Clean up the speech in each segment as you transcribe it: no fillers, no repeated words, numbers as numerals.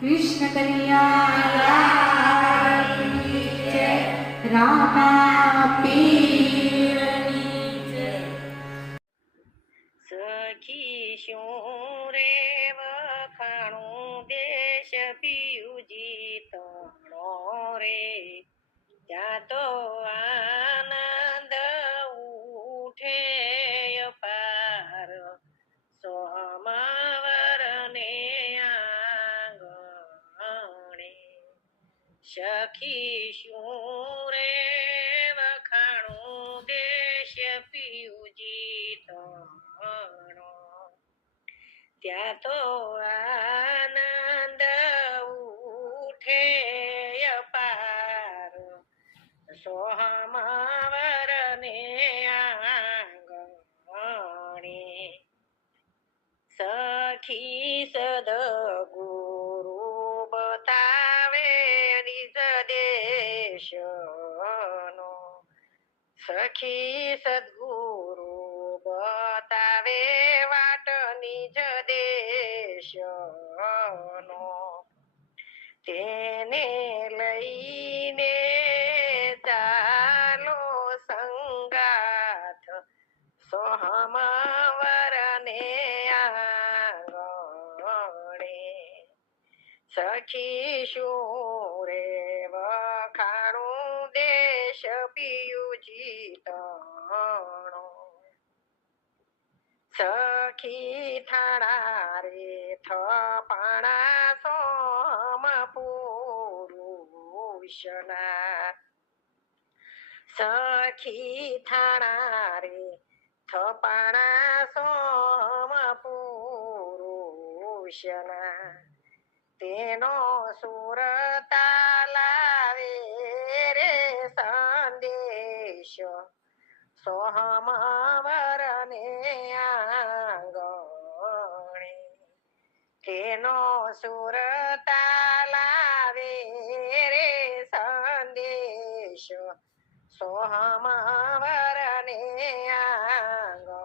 કૃષ્ણ કનૈયા લાલ કી જય, રામા પીરની જય. સખી શું રે વખાણું દેશ પિયુજી તણો રે, ત્યાં તો આનંદ ઉઠે અપાર, સોમવાર ને આંગણે. સખી શું રે વખાણું દેશ પિયુજી તણો, ત્યાં તો આનંદ ઉઠે અપાર, સોમવાર ને આંગણે. સખી સદગુરુ બતાવે નિજ દેશનો, સખી સદગુરુ બતાવે વાટ નિજ દેશનો, તેને લઈને ચાલો સંગાથ, સોમવાર ને આંગણે. સખી શું રે વખાણું દેશ પિયુજી તણો, સખી થાણા રે થપાણા સોમ પુરુષના, સખી થાણા રે થપાણા સોમ પુરુષના, તેનો સુરતા લાવે રે સંદેશ, સોમવાર ને આંગણે. તેનો સુરતા લાવે રે સંદેશ, સોમવાર ને આંગણે.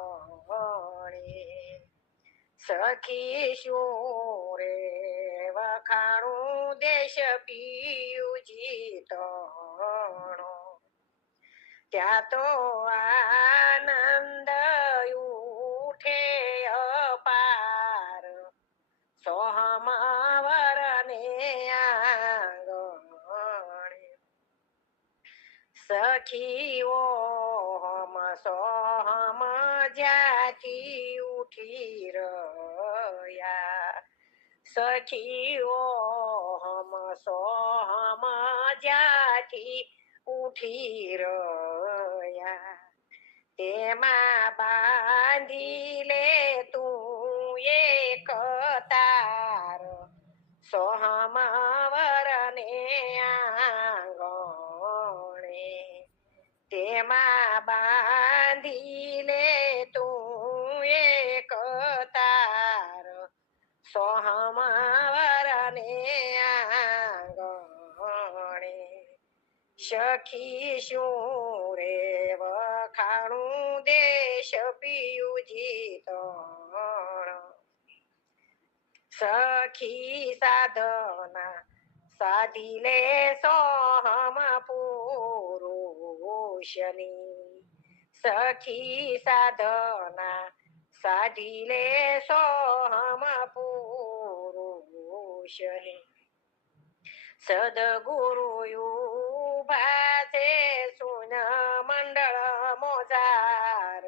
સખી શું રે વખાણું દેશ પિયુજી તણો, ત્યાં તો આનંદ ઉઠે અપાર, સોમવાર ને આંગણે. સખીઓ હમ સોહમ જ્યાંથી ઉઠી રહ્યા, સખીઓ હમ સોહમ જ્યાંથી ઉઠી રહ્યા, તેમાં બાંધી લે તું એક તાર, સોમવાર ને આંગણે. તેમાં બાંધી લે તું એક તાર, સોમવાર ને આંગણે. સખી શું રે વખાણું દેશ પિયુજી તણો, સખી સાધના સાધી લે સોમ પુરુષની, સખી સાધના સાધી લે સોમ પુરુષની. સદગુરુ ઉભા છે સુન મંડળ મોજાર,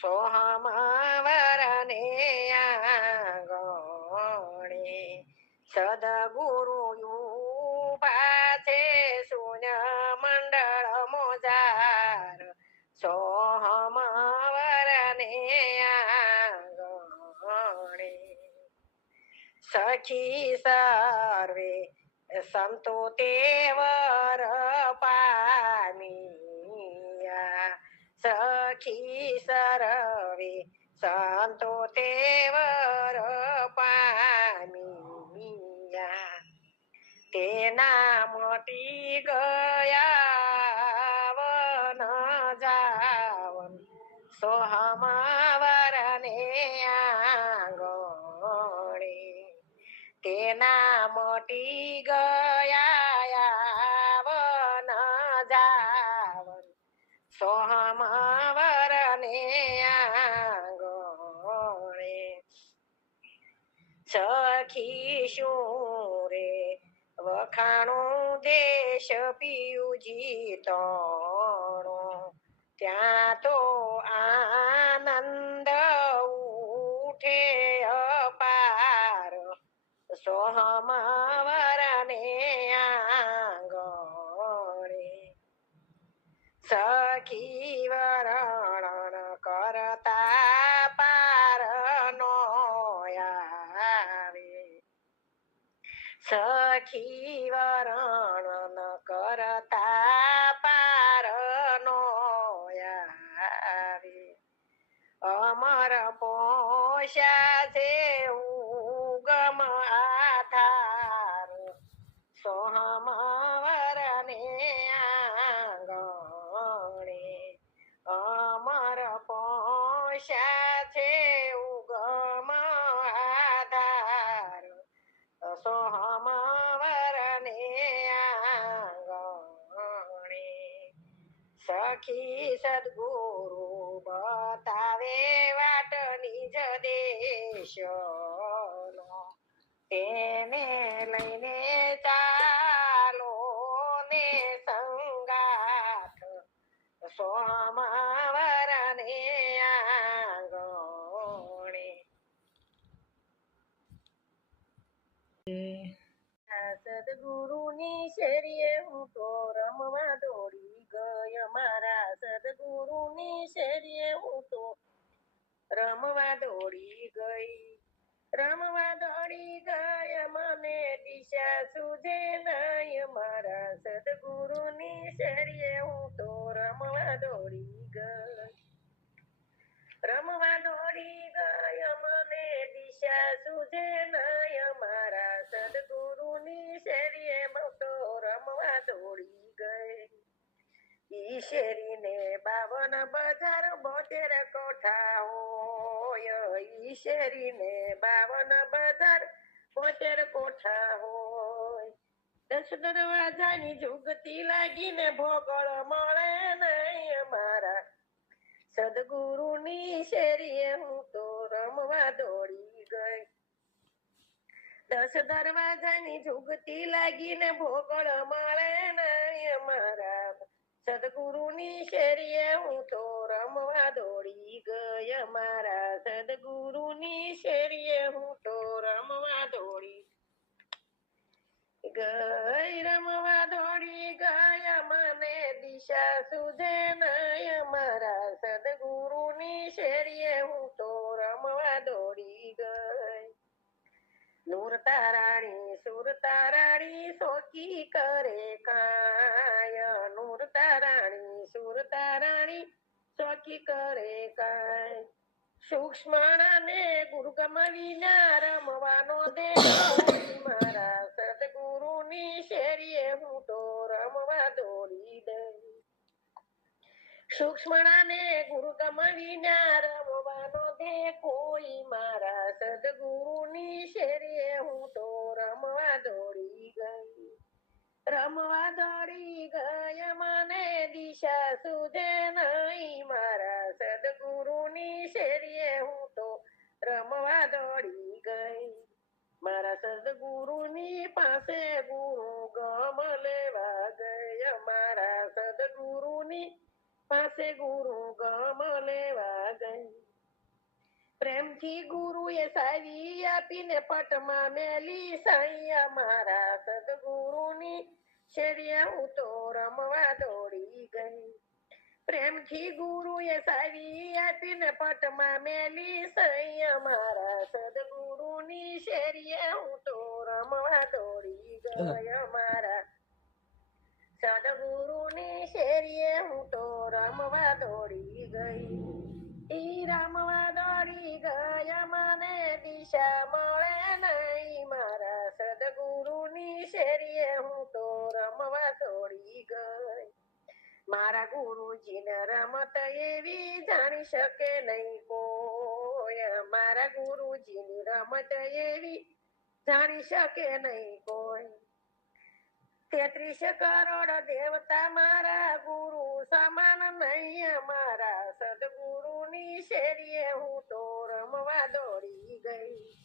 સોમવાર ને આંગણે. સદગુરુ ઉભા છે સુન મંડળ મોજાર, સોમવાર ને આંગણે. સખી સર્વે સંતો તેવર પામ્યા, સખી સર્વે સંતો તેવર પામ્યા, તેના મટી ગયા વન જાવન, સોમવાર ને આંગણે. તેના મોટી ગયા વન જાવન સોહમવર ને આંગણે સખી શું રે વખાણું દેશ પિયુજી તણો ત્યાં તો આનંદ ઉઠે અપાર સોહમવર ને આંગણે સખી વરણ કરતા પાર નો આવે સખી વરણ કરતા પાર નો આવે અમર પોષા છે ઉગમ આધાર સોહમવર ને આંગણે અમર પોષા છે ઉગમ આધાર સોહમવર ને આંગણે સખી સદગુરુ બતાવે વાટ નિજ દેશનો તેને લઈને ચાલો ને સંગાથ સોમવાર ને આંગણે સદગુરુની શેરીએ હું તો રમવા દોડી ગઈ મારા સદગુરુની શેરીએ હું તો રમવા દોડી ગઈ રમવા દોડી ગઈ મને દિશા સુજે નહીં મારા સદગુરુની શેરીએ હું તો રમવા દોડી ગઈ રમવા દોડી ગઈ મને દિશા સુજે નહીં મારા સદગુરુની શેરીએ હું તો રમવા દોડી ગઈ ઈ શેરીને 52 બજાર 72 કોઠા હોય ઈ શેરીને 52 બજાર 72 કોઠા હોય 10 દરવાજાની જુગતી લાગીને ભોગળ મળે નહીં મારા સદગુરુની શેરીએ હું તો રમવા દોડી ગઈ 10 દરવાજાની જુગતી લાગીને ભોગળ મળે નહીં મારા સદગુરુની શેરીએ હું તો રમવા દોડી ગઈ મારા સદગુરુની શેરીએ હું તો રમવા દોડી ગઈ રમવા દોડી ગઈ મને દિશા સુજે નહીં મારા સદગુરુની શેરીએ હું તો રમવા દોડી ગઈ નૂર તારાણી સુર તારાણી સોકી કરે કાય નૂર તારાણી સુર તારાણી સોકી કરે કાય સૂક્ષ્મણાને ગુરુકમ વિના રમવાનો દે મારા સદગુરુની શેરીએ હું તો રમવા દોડી દઈ સૂક્ષ્મણાને ગુરુકમ વિના રમવાનો દે કોઈ મારા સદગુરુની શેરીએ હું તો રમવા દોડી ગઈ રમવા દોડી ગઈ મને દિશા સુજે નહીં મારા સદગુરુની શેરીએ હું તો રમવા દોડી ગઈ મારા સદગુરુની પાસે ગુરુ ગમ લેવા ગઈ મારા સદગુરુની પાસે ગુરુ ગમ લેવા ગઈ પ્રેમથી ગુરુએ સાવી આપીને પટમાં મેલી સાઈ મારા સદગુરુની શેરીએ હું તો રમવા દોડી ગઈ પ્રેમથી ગુરુએ સાવી આપીને પટમાં મેલી સાઈ મારા સદગુરુની શેરીએ હું તો રમવા દોડી ગઈ મારા સદગુરુની શેરીએ હું તો રમવા દોડી ગઈ ઈ રમવા દોડી ગઈ મને દિશા મળે નહીં મારા સદગુરુની શેરીએ હું તો રમવા દોડી ગઈ મારા ગુરુજીને રમત એવી જાણી શકે નહીં કોઈ મારા ગુરુજીની રમત એવી જાણી શકે નહીં કોઈ 33 કરોડ દેવતા મારા ગુરુ સમાન નહીં અમારા સદગુરુની શેરીએ હું તો રમવા દોડી ગઈ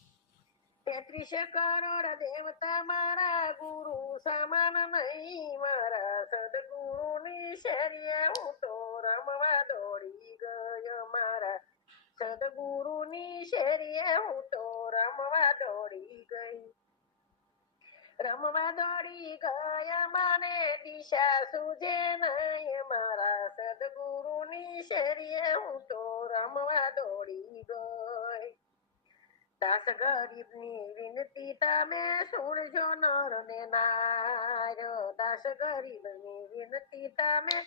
33 કરોડ દેવતા મારા ગુરુ સમાન નહીં મારા સદગુરુની શેરીએ હું તો રમવા દોડી ગઈ મારા સદગુરુની શેરીએ હું તો રમવા દોડી ગઈ રમવા દોડી ગયા મને દિશા સૂજે નહીં મારા સદગુરુની શેરીએ હું તો રમવા દોડી ગઈ દાસ ગરીબની વિનતી તમે સુણજો નર ને નાર દાસ ગરીબની વિનતી તમે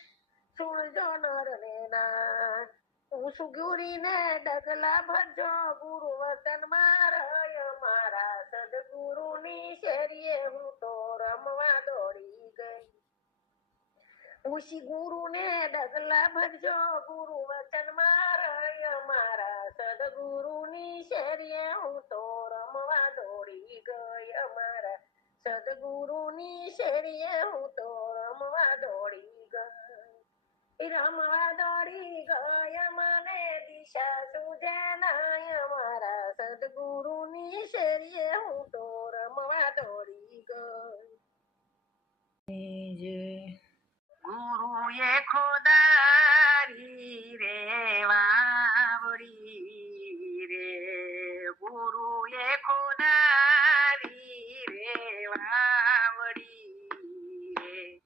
સુણજો નર ને નાર હું સુગુરીને ડગલા ભરજો ગુરુ વચન મારય મારા સદગુરુની શેરીએ હું તો રમવા દોડી ગઈ ઉશી ગુરુને ડગલા ભરજો ગુરુ વચન મારય મારા સદગુરુની શેરીએ હું તો રમવા દોડી ગઈ અમારા સદગુરુની શેરીએ હું તો રમવા દોડી ગઈ રમવા દોડી ગયા મને દિશા સૂજે નહીં અમારા સદગુરુની શેરીએ હું તો રમવા દોડી ગઈ ગુરુએ ખોદારી રે વાવડી રે ગુરુએ ખોદારી રે વાવડી રે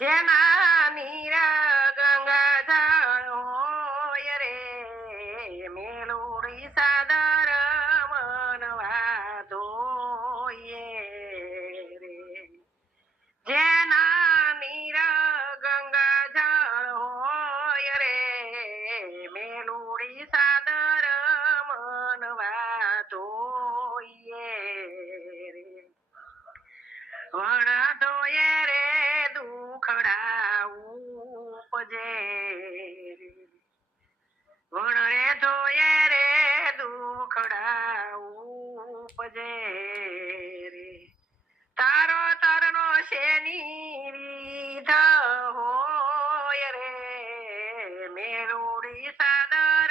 જેના નીરા ગંગા જળ હોય રે મેલોડી સાદર મનવા ધોઈએ રે જેના નીરા ગંગા જળ હોય રે મેલોડી સાદર મનવા ધોઈએ રે વણ ધોયે રે દુખડા ઉપજે વણ રે ધોયે રે દુખડા ઉપજે રે તારો તરનો શેની વિધ હોય રે મેરોડી સાદર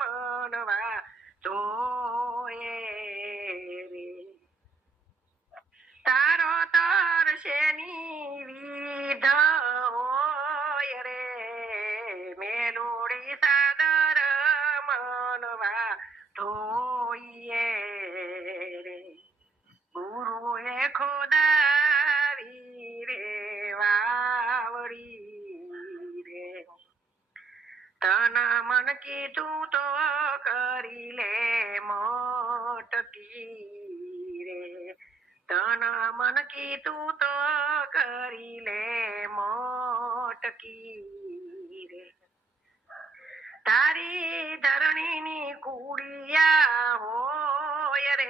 મનવા ધોયે રે તારો તર શેની વિધ હોય રે મેલોડી સાદર મનવા ધોઈએ રે ગુરુએ ખોદારી રે વાવડી રે તન મન કીધું તો કરી લે મોટકી રે તન મન કીધું તો કરી લે મોટકી રે તારી ધરણીની કુડિયા હોય રે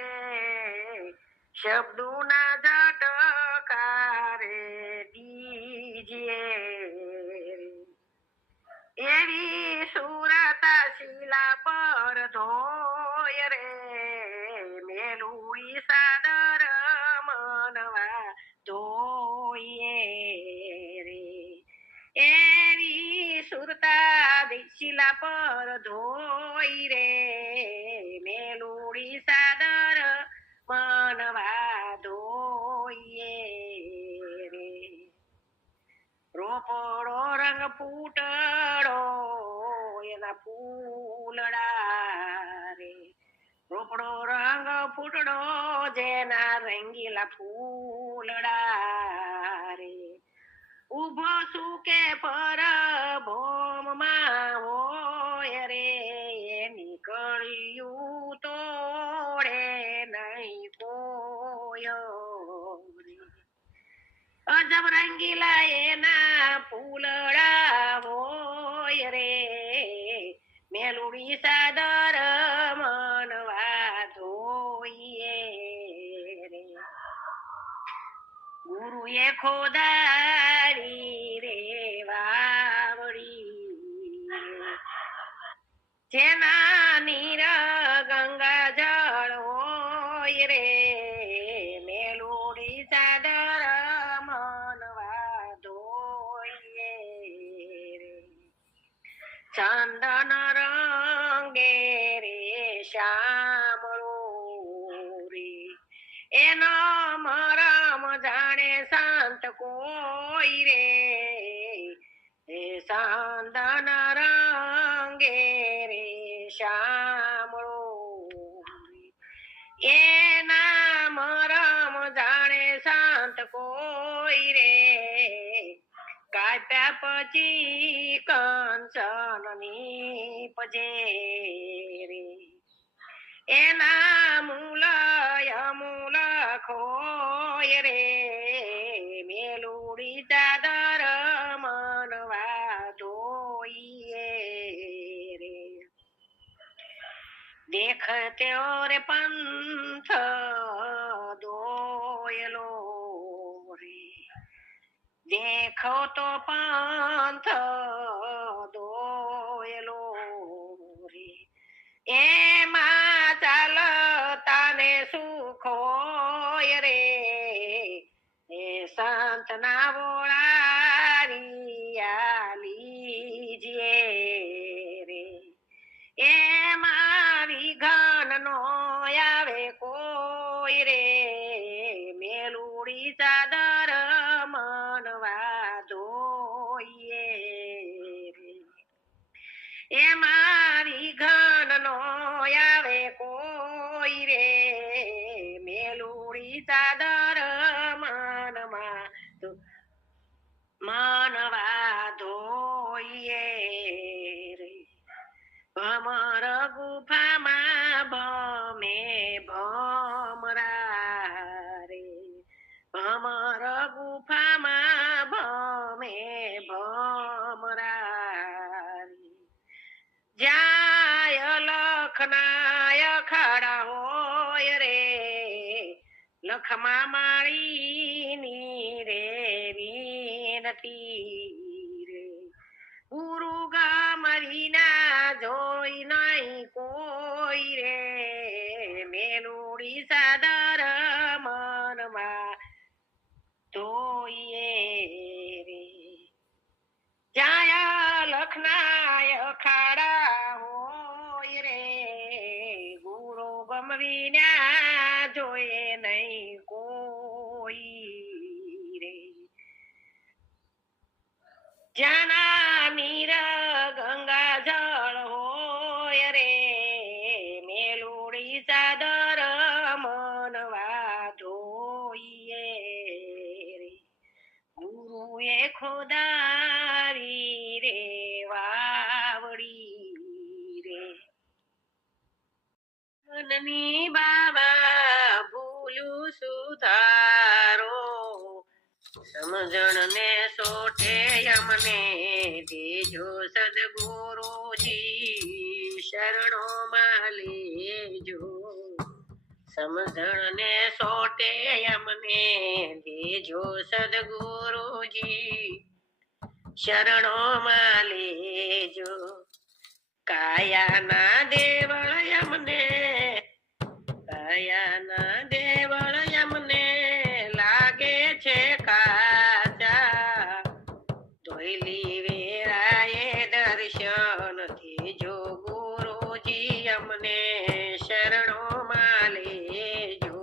શબ્દોના ઝટકારે દીજે એવી સુરતા શીલા પર ધોય રે મેલુડી સાદર મનવા ધોઈએ રે એવી સુરતા શીલા પર ધોઈ રે મેલુડી સાદર મનવા ધોઈએ રે રોપડો રંગ ફૂટડો એના ફૂલડા રે રોપડો રંગ ફૂટડો જેના રંગીલા ફૂલડા રે ઉભો સુકે પર ભોમમાં હોય રે નીકળ્યું તોડે નહીં કોયો રે અજબ રંગીલા એના ફૂલડા હોય રે મેલુડી સાદર મનવા ધોઈએ રે ગુરુએ ખોદારી રે વાવડી જેના નીર ગંગા જળ હોય રે એનો મરમ જાણે શાંત કોઈ રે એ સાંદન રંગે રે શામળો એના મરમ જાણે શાંત કોઈ રે કાપ્યા પછી કંચનની પજે રે એના મૂલ ખોય રે મેલુડી ચાદર મનવા ધોઈએ રે દેખતે રે પંથ દોયલો રે દેખો તો પંથ દોયલો રે એમાં ચાલતા ને સુખ હોય રે એ સંતના વોળારિયા લીજે રે એમાં વિઘન નો આવે કોઈ રે મેલુડી ચાદર મનવા ધોઈએ રે એમાં વિઘન નો આવે કોઈ રે મેલુડી ચાદર મનવા ધોઈએ રે ભમર ગુફામાં ભમે ભમરા રે ભમર ગુફામાં ભમે ભમરા રે જાય લખનાય ખાડા હોય રે લખમાં માળીની રે વિનતી રે ગુરુ ગામરીના જોઈ નહીં કોઈ રે મેલુડી સાદર મનમાં ધોઈએ રે જાયા લખનાય ખાડા હોય રે ગુરુ ગમવીના જોયે નહીં કોઈ રે જાના નીર ગંગા જળ હોય રે મેલુડી ચાદર મનવા ધોઈએ રે ગુરુએ ખોદારી રે વાવડી રે મનની બાબા ભૂલું સુધારો સમજણ ને સોટે અમને દેજો સદગુરુજી શરણો માં લેજો સમજણ ને સોટે અમને દેજો સદગુરુજી શરણો માં લેજો કાયાના દેવળ અમને કાયાના દેવળ અમને લાગે છે કાચા ધોઈલી વેરાએ દર્શન દેજો ગુરુજી અમને શરણો માં લેજો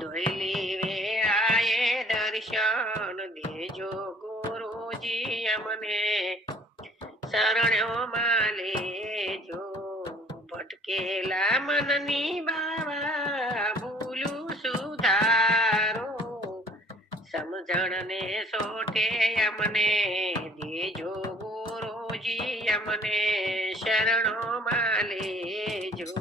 ધોઈલી વેરાએ દર્શન દેજો ગુરુજી અમને શરણો માં લેજો ભટકેલા મનની બાવા ભૂલું સુધારો સમજણ ને સોટે અમને દેજો ગુરુજી અમને શરણો માં લેજો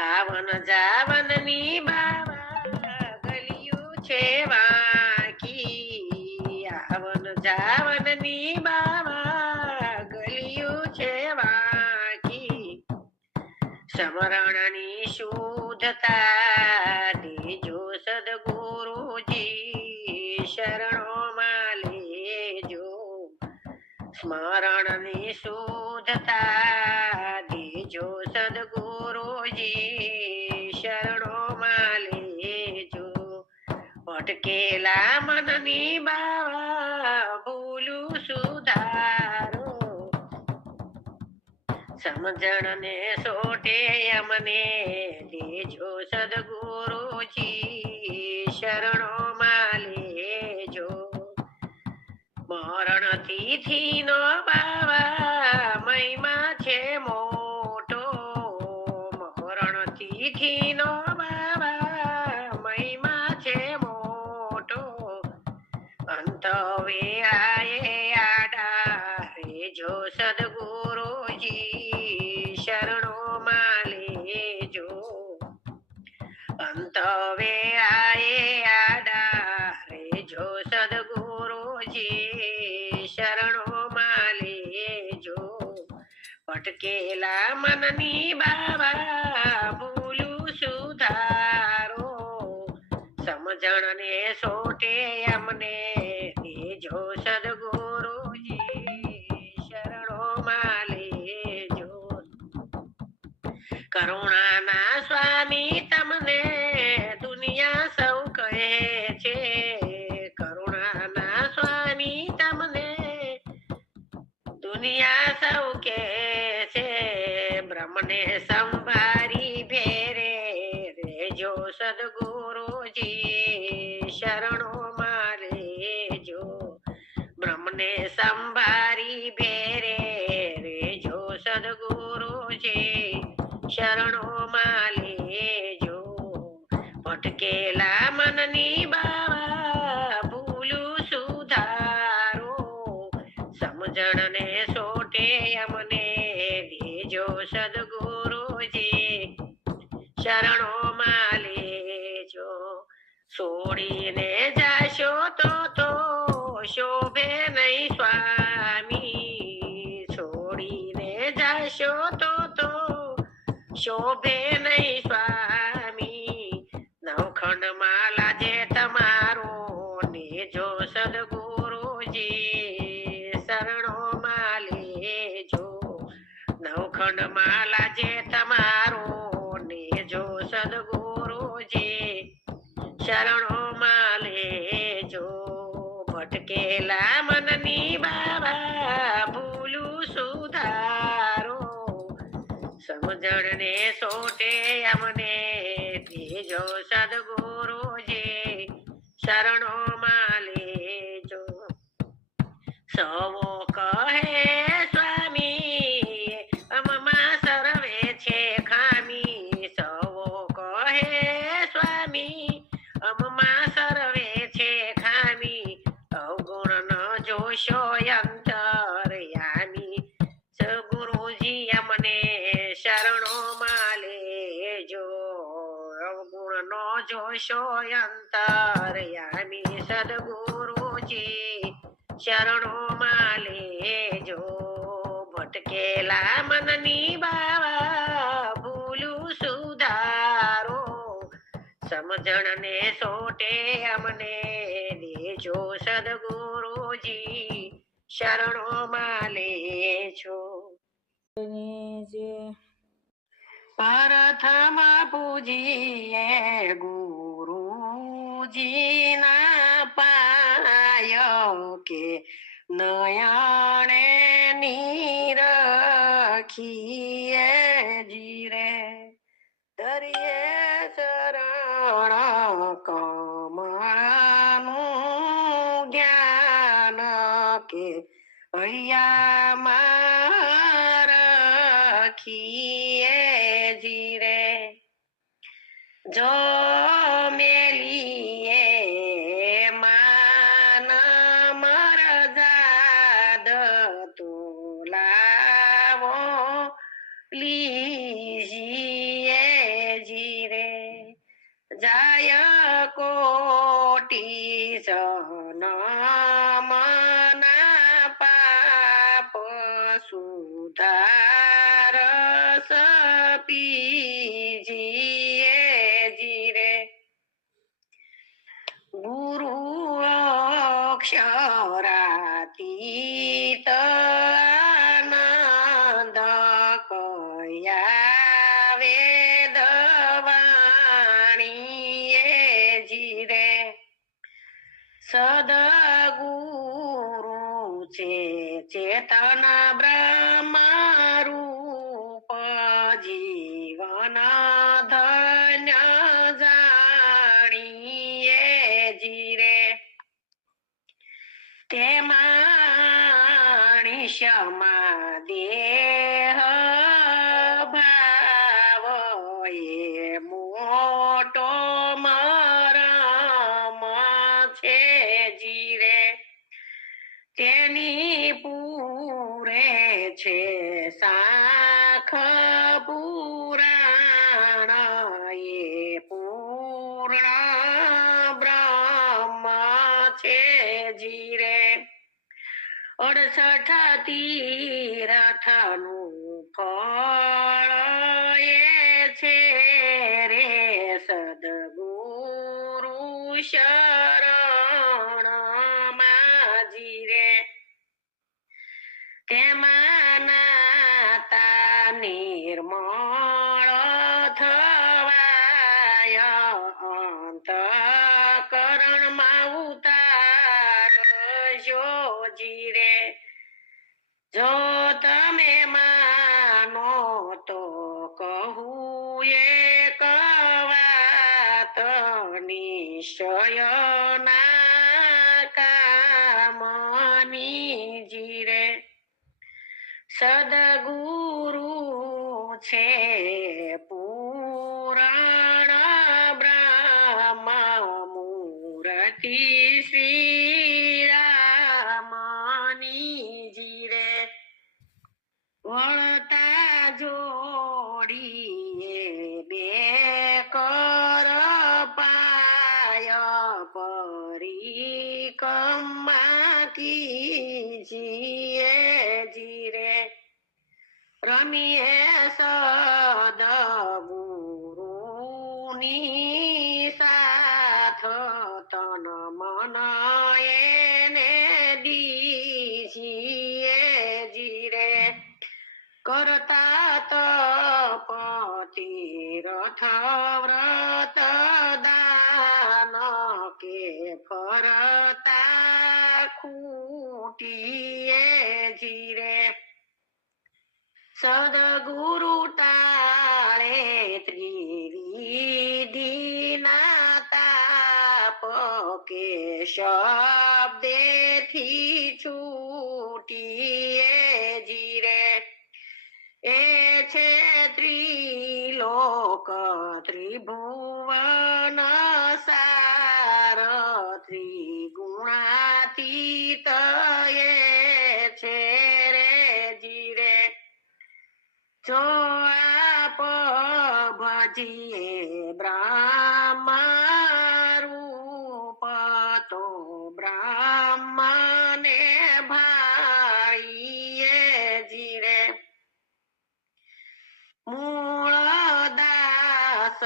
આવન જાવન ની બાવા ગલિયું છે વાકી આવન જાવન ની બાવા ગલિયું છે વાકી સમરણની શુદ્ધતા દેજો સદગુરુજી શરણો માં લેજો સ્મરણની શુદ્ધતા દેજો સદગુરુજી શરણો માં લેજો ભટકેલા મનની બાવા ભૂલું સુધારો સમજણ ને સોટે અમને દેજો સદગુરુજી શરણોમાં લેજો. મરણ થી નો બાવા મહિમા છે મોટો. મરણ થી નો બાવા મહિમા છે મોટો. અંત વે આયે આડા રેજો સદગુરુજી શરણોમાં લેજો. અંત વે આયે આડા રેજો સદગુરુજી શરણોમાં લેજો. ભટકેલા મનની બાબા ભૂલું સુધારો. સમજણ ને સોટે અમને દેજો સદગુરુજી શરણોમાં લેજો. કરુણાના સ્વામી તમને દુનિયા સૌ કહે છે. કરુણાના સ્વામી તમને દુનિયા સૌ કહે છે. બ્રહ્મને સંભારી ભેરે રેજો સદગુરુજી શરણોમાં લેજો. બ્રહ્મને સંભારી ભેરે રેજો સદગુરુજી શરણોમાં લેજો. ભટકેલા મનની બાવા ભૂલું સુધારો. સમજણ ને સોટે અમને દેજો સદગુરુજી શરણોમાં લેજો. છોડીને જાશો તો શોભે નહીં સ્વામી. છોડીને જાશો તો શોભે નહીં સ્વામી. નવખંડમાં લાજે તમારો નેજો સદગુરુજી શરણોમાં લેજો. નવખંડમાં લાજે તમારો નેજો સદગુરુજી શરણોમાં લેજો. ભટકેલા મનની બાબા ભૂલું સુધારો. સમજણ ને સોટે અમને દેજો સદગુરુજી શરણોમાં લેજો. સવો કહે સ્વામી અમમાં સર્વે છે ખામી. સવો કહે સ્વામી અમમાં સર્વે છે ખામી. અવગુણ ન જોશો અંતરયામી. સદગુરુજી અમને શરણોમાં લેજો. અવગુણ નો જોશો અંતરયામી. સદગુરુજી શરણોમાં લેજો. ભટકેલા મનની બાવા ભૂલું સુધારો. સમજણ ને સોટે અમને દેજો સદગુરુજી શરણોમાં લેજો. પ્રથમ પૂજીએ ગુરુજીના પાય કે નયણે નીરખીએ જીરે. દરિયે શરણ કમળનું ધ્યાન કે હૈયામાં રખીએ જીરે. જો મેલીએ માન મરજાદ તો લાવો લીજીએ જીરે. જાય કોટી જનમના પાપ સુધાર પીજીએ જીરે. ગુરુ અક્ષરાતીત આનંદ કયા વેદ વાણીએ જીરે. સદગુરુ છે ચેતન બ્રહ્મ રૂપ જીવન ધન્ય તેમાં ક્ષમા દેહ ભાવ એ મોટો મરમ છે જીરે તેની પૂરે છે શાખ પુરાણ એ પૂર્ણ બ્રહ્મ છે જીરે 68 તીરથનું ફળ એ છે રે સદગુરુ શરણમાં જીરે તેમાં નાતા નિર્મળ થવાય અંતઃકરણમાં ઉતારજો જીરે જો તમે માનો તો કહું એક વાત નિશ્ચય ના કામની જીરે સદગુરુ છે પૂરણ બ્રહ્મ મૂર્તિ શ્રી રામની જીરે વળતા જોડીએ બે કર પાય પરિક્રમા કીજીએ જીરે રમીએ સદગુરુની સાથ તન મન એને દીજીએ જીરે કરતા તપતિ રથ વ્રત દાન કે ફરતા ખૂટીએ જીરે સદગુરુ ટાળે ત્રિવિધિ ના તાપ કે શબ્દેથી છૂટીએ જીરે એ છે ત્રિલોક ત્રિભુવન સાર ત્રિગુણાતીત એ છે રે જીરે જો આપ ભજીએ બ્રહ્મ રૂપ તો બ્રહ્મને ભાઈએ જીરે મૂળ દાસ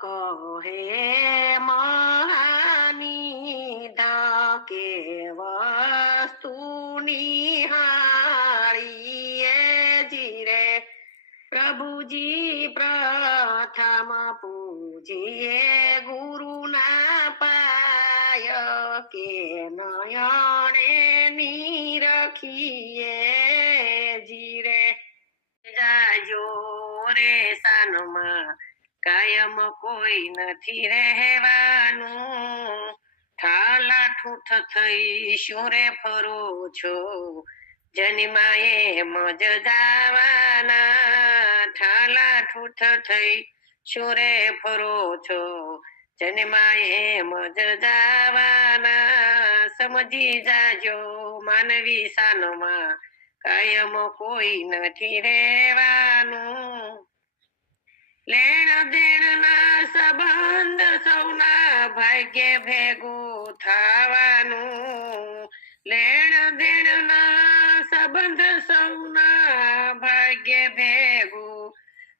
કહે મહાનિધા કે વસ્તુ નિહાળીએ જીરે પ્રભુજી પ્રથમ પૂજીએ ગુરુના પાય કે નયણે નિરખીએ જીરે જાજો રે સાનમાં કાયમ કોઈ નથી રહેવાનું ઠાલા ઠૂઠ થઈ શું રે ફરો છો જન્માએ મજ જાવાના ઠાલા ઠૂઠ થઈ શું રે ફરો છો જન્માએ મજ જાવાના સમજી જાજો માનવી સાનમાં કાયમ કોઈ નથી રહેવાનું લેણ દેણ ના સંબંધ સૌના ભાગ્ય ભેગું થવાનું લેણ દેણ ના સંબંધ સૌના ભાગ્ય ભેગું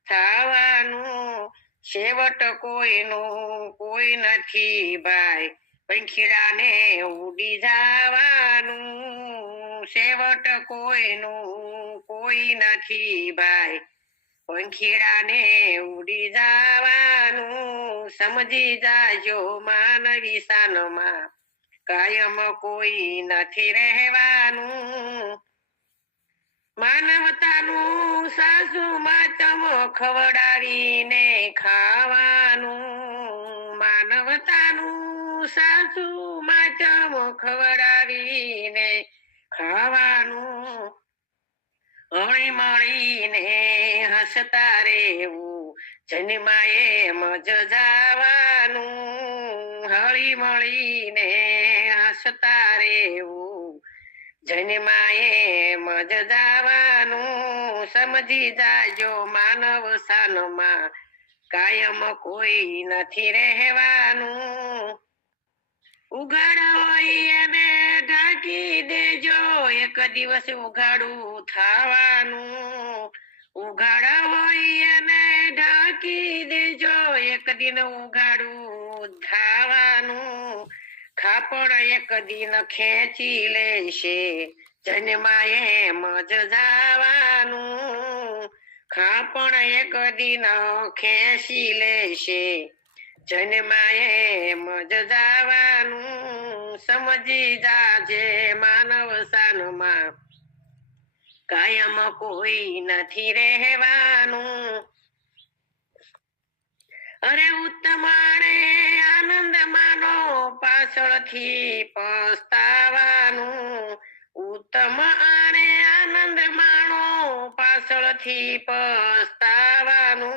થવાનું છેવટ કોઈનું કોઈ નથી ભાઈ પંખીડાને ઉડી જવાનું છેવટ કોઈનું કોઈ નથી ભાઈ પંખીડાને ઉડી જવાનું સમજી જાજો માનવી સાનમાં કાયમ કોઈ નથી રહેવાનું માનવતાનું સાસુ માતમ ખવડાવીને ખાવાનું માનવતાનું સાસુ માતમ ખવડાવીને ખાવાનું હળી મળીને હસતા રેવું જન્માએ મજ જાવાનું હળી મળીને હસતા રેવું જન્માએ મજ જાવાનું સમજી જાજો માનવ સાનમાં કાયમ કોઈ નથી રહેવાનું ઉઘાડ હોય એને ઢાંકી દેજો એક દિવસ ઉઘાડું થવાનું ઉઘાડ હોય એને ઢાંકી દેજો એક દિન ઉઘાડું થવાનું ખાપણ એક દિન ખેંચી લેશે જન્માએ મજ જાવાનું ખાપણ એક દિન ખેંચી લેશે જન્માએ મજ જાવાનું સમજી જાજે માનવ સાનમાં કાયમ કોઈ નથી રહેવાનું અરે ઉત્તમાણે આનંદ માનો પાછળથી પસ્તાવાનું ઉત્તમ આણે આનંદ માનો પાછળથી પસ્તાવાનું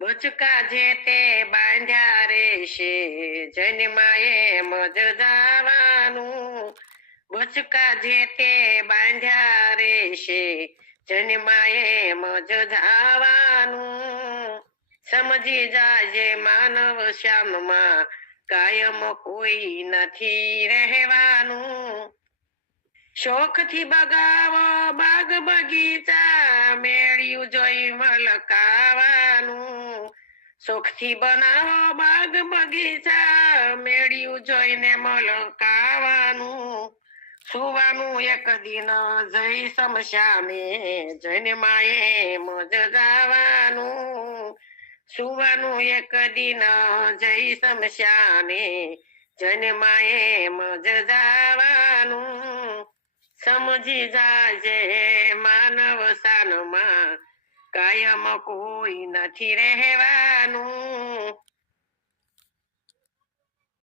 બચકા જે તે બાંધ્યા રેશે જન્માએ મજ જાવાનું બચકા જે તે બાંધ્યા રેશે જન્માએ મજ જાવાનું સમજી જાજે માનવ શ્યામમાં કાયમ કોઈ નથી રહેવાનું શોખથી બગાવો બાગ બગીચા મેળ્યું જોઈ મલકાવાનું શોખથી બનાવો બાગ બગીચા મેળ્યું જોઈને મલકાવાનું સુવાનું એક દિન જઈ સમશ્યામે જન્માએ મજ જાવાનું સુવાનું એક દિન જઈ સમશ્યામે જન્માએ મજ જાવાનું સમજી જાજે માનવ સાનમાં કાયમ કોઈ નથી રહેવાનું